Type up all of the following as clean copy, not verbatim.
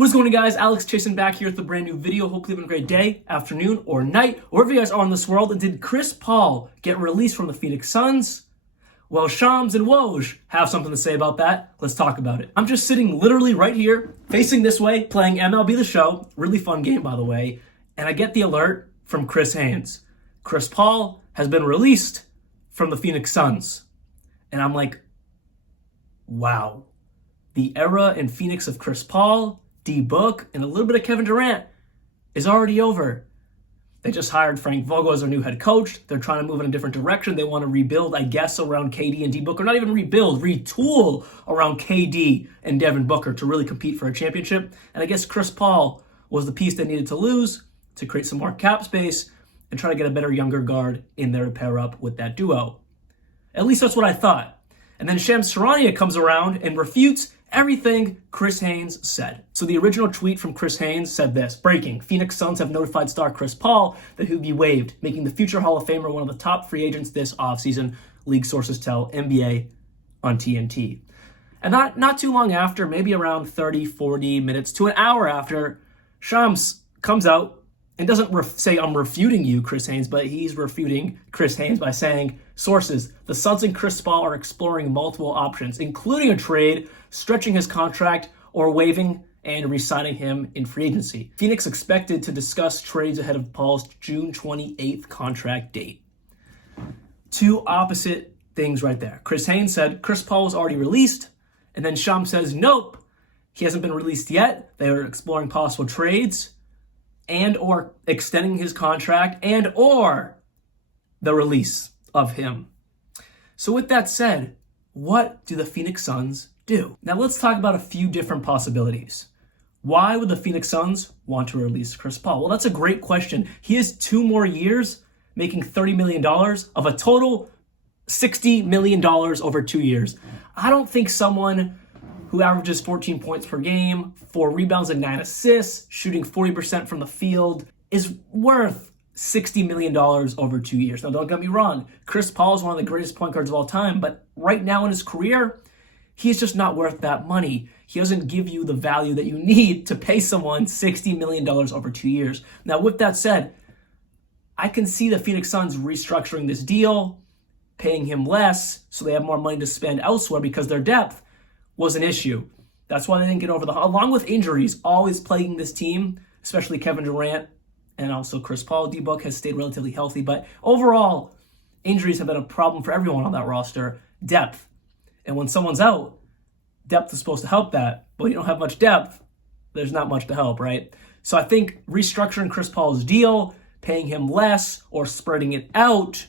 What is going on, guys? Alex chasing back here with a brand new video. Hopefully having a great day, afternoon, or night, wherever you guys are in this world. And did Chris Paul get released from the Phoenix Suns? Well, Shams and Woj have something to say about that. Let's talk about it. I'm just sitting literally right here, facing this way, playing MLB The Show. Really fun game, by the way. And I get the alert from Chris Haynes. Chris Paul has been released from the Phoenix Suns. And I'm like, wow. The era in Phoenix of Chris Paul, D-Book, and a little bit of Kevin Durant is already over. They just hired Frank Vogel as their new head coach. They're trying to move in a different direction. They want to rebuild, I guess, around KD and D-Book, or not even rebuild, retool around KD and Devin Booker to really compete for a championship. And I guess Chris Paul was the piece they needed to lose to create some more cap space and try to get a better younger guard in there to pair up with that duo. At least that's what I thought. And then Shams Charania comes around and refutes everything Chris Haynes said. So the original tweet from Chris Haynes said this: breaking, Phoenix Suns have notified star Chris Paul that he would be waived, making the future Hall of Famer one of the top free agents this offseason, league sources tell NBA on TNT. And not too long after, maybe around 30, 40 minutes to an hour after, Shams comes out and doesn't say, I'm refuting you, Chris Haynes, but he's refuting Chris Haynes by saying, sources, the Suns and Chris Paul are exploring multiple options, including a trade, stretching his contract, or waiving and re-signing him in free agency. Phoenix expected to discuss trades ahead of Paul's June 28th contract date. Two opposite things right there. Chris Haynes said Chris Paul was already released, and then Shams says, nope, he hasn't been released yet. They are exploring possible trades and or extending his contract and or the release of him. So with that said, what do the Phoenix Suns do? Now let's talk about a few different possibilities. Why would the Phoenix Suns want to release Chris Paul? Well, that's a great question. He has 2 more years, making $30 million of a total $60 million over 2 years. I don't think someone who averages 14 points per game, 4 rebounds and 9 assists, shooting 40% from the field, is worth $60 million over 2 years. Now, don't get me wrong. Chris Paul is one of the greatest point guards of all time, but right now in his career, he's just not worth that money. He doesn't give you the value that you need to pay someone $60 million over 2 years. Now, with that said, I can see the Phoenix Suns restructuring this deal, paying him less so they have more money to spend elsewhere because their depth was an issue. That's why they didn't get over along with injuries always plaguing this team, especially Kevin Durant and also Chris Paul. D-Book has stayed relatively healthy, but overall, injuries have been a problem for everyone on that roster. Depth. And when someone's out, depth is supposed to help that. But when you don't have much depth, there's not much to help, right? So I think restructuring Chris Paul's deal, paying him less, or spreading it out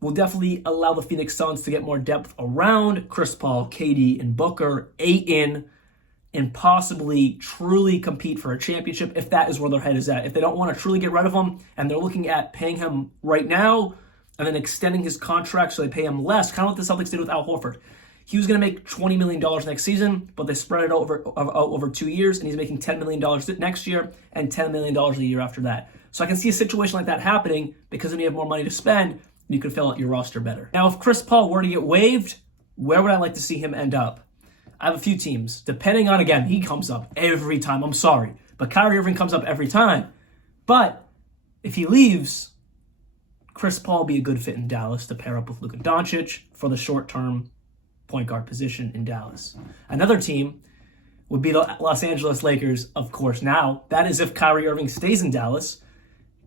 will definitely allow the Phoenix Suns to get more depth around Chris Paul, KD, and Booker, and possibly truly compete for a championship if that is where their head is at. If they don't want to truly get rid of him and they're looking at paying him right now and then extending his contract so they pay him less, kind of what the Celtics did with Al Horford. He was going to make $20 million next season, but they spread it over 2 years, and he's making $10 million next year and $10 million the year after that. So I can see a situation like that happening because then you have more money to spend, you can fill out your roster better. Now, if Chris Paul were to get waived, where would I like to see him end up? I have a few teams. Depending on, again, he comes up every time. I'm sorry. But Kyrie Irving comes up every time. But if he leaves, Chris Paul will be a good fit in Dallas to pair up with Luka Doncic for the short-term point guard position in Dallas. Another team would be the Los Angeles Lakers, of course. Now, that is if Kyrie Irving stays in Dallas.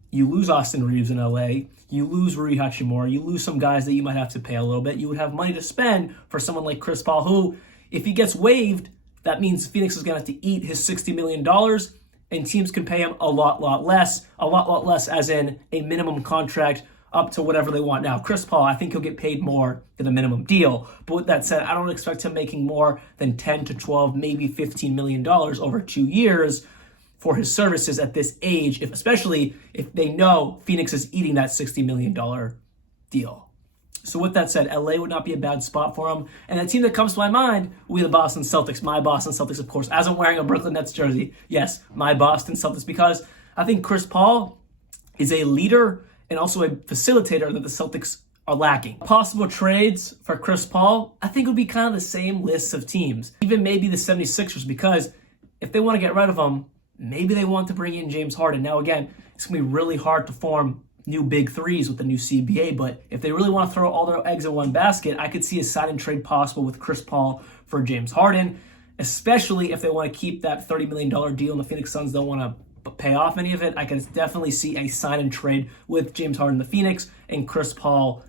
You lose Austin Reeves in LA, you lose Rui Hachimura, you lose some guys that you might have to pay a little bit. You would have money to spend for someone like Chris Paul, who, if he gets waived, that means Phoenix is going to have to eat his $60 million, and teams can pay him a lot less, as in a minimum contract up to whatever they want. Now, Chris Paul, I think he'll get paid more than a minimum deal. But with that said, I don't expect him making more than 10 to 12, maybe $15 million over 2 years for his services at this age, especially if they know Phoenix is eating that $60 million deal. So with that said, LA would not be a bad spot for him. And the team that comes to my mind will be the Boston Celtics. My Boston Celtics, of course, as I'm wearing a Brooklyn Nets jersey. Yes, my Boston Celtics, because I think Chris Paul is a leader and also a facilitator that the Celtics are lacking. Possible trades for Chris Paul, I think would be kind of the same list of teams. Even maybe the 76ers, because if they want to get rid of him, maybe they want to bring in James Harden. Now, again, it's going to be really hard to form new big threes with the new CBA, but if they really want to throw all their eggs in one basket, I could see a sign and trade possible with Chris Paul for James Harden, especially if they want to keep that $30 million deal and the Phoenix Suns don't want to pay off any of it. I can definitely see a sign and trade with James Harden, the Phoenix, and Chris Paul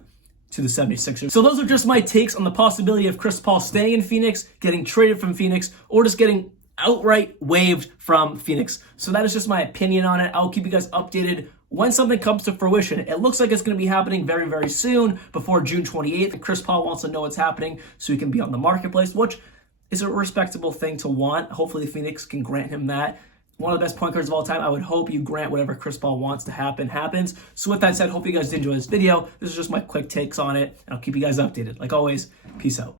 to the 76ers. So those are just my takes on the possibility of Chris Paul staying in Phoenix, getting traded from Phoenix, or just getting outright waived from Phoenix. So that is just my opinion on it. I'll keep you guys updated when something comes to fruition. It looks like it's going to be happening very, very soon, before June 28th. Chris Paul wants to know what's happening so he can be on the marketplace, which is a respectable thing to want. Hopefully Phoenix can grant him that. One of the best point guards of all time. I would hope you grant whatever Chris Paul wants to happen happens. So with that said, hope you guys did enjoy this video. This is just my quick takes on it, and I'll keep you guys updated. Like always, peace out.